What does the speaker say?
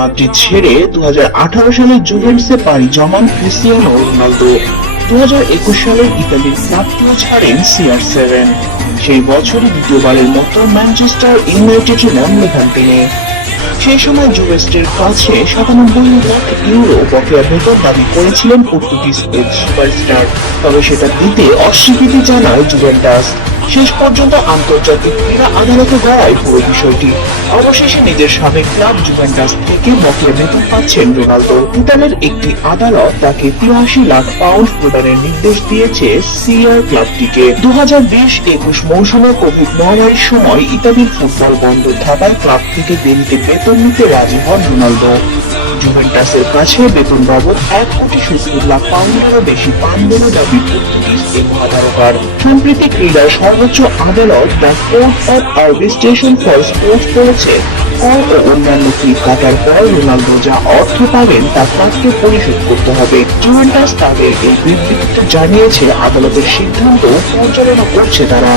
Madrid ছেড়ে 2018 সালে জুভেন্টাসে পাড়ি জমান ক্রিস্টিয়ানো রোনালদো। 2021 সালে ইতালির ক্লাবটিও ছাড়েন CR7। সেই বছরই দ্বিতীয়বারের মতো ম্যানচেস্টার ইউনাইটেডে নাম লেখান তিনি। সেই সময় জুভেন্টাসের কাছে 97 লাখ ইউরো বকেয়া বেতন দাবি করেছিলেন পর্তুগিজ এই সুপারস্টার, তবে সেটা দিতে অস্বীকৃতি জানায় জুভেন্টাস। শেষ পর্যন্ত আন্তর্জাতিক ক্রীড়া আদালতে গড়ায় পুরো বিষয়টি। অবশেষে নিজের সাবেক ক্লাব জুভেন্টাস থেকে বকেয়া বেতন পাচ্ছেন রোনালদো। ইতালির একটি আদালত তাকে 83 লাখ পাউন্ড প্রদানের নির্দেশ দিয়েছে সিআর ক্লাবটিকে। 2020-21 মৌসুমে কোভিড মহামারীর সময় ইতালির ফুটবল বন্ধ থাকায় ক্লাব থেকে দেরিতে বেতন নিতে রাজি হন রোনালদো। জুভেন্টাসের কাছে বেতন বাবদ 1,70 লাখ পাউন্ডেরও বেশি পান বলে দাবি পর্তুগিজ এই মহাতারকার। সম্প্রতি ক্রীড়ার সর্বোচ্চ আদালত the court of arbitration for sports বলেছে, কর ও অন্যান্য ফি কাটার পর রোনালদো যা অর্থ পাবেন তা ক্লাবকে পরিশোধ করতে হবে। জুভেন্টাস তাদের এই বিবৃতিতে জানিয়েছে আদালতের সিদ্ধান্ত পর্যালোচনা করছে তারা।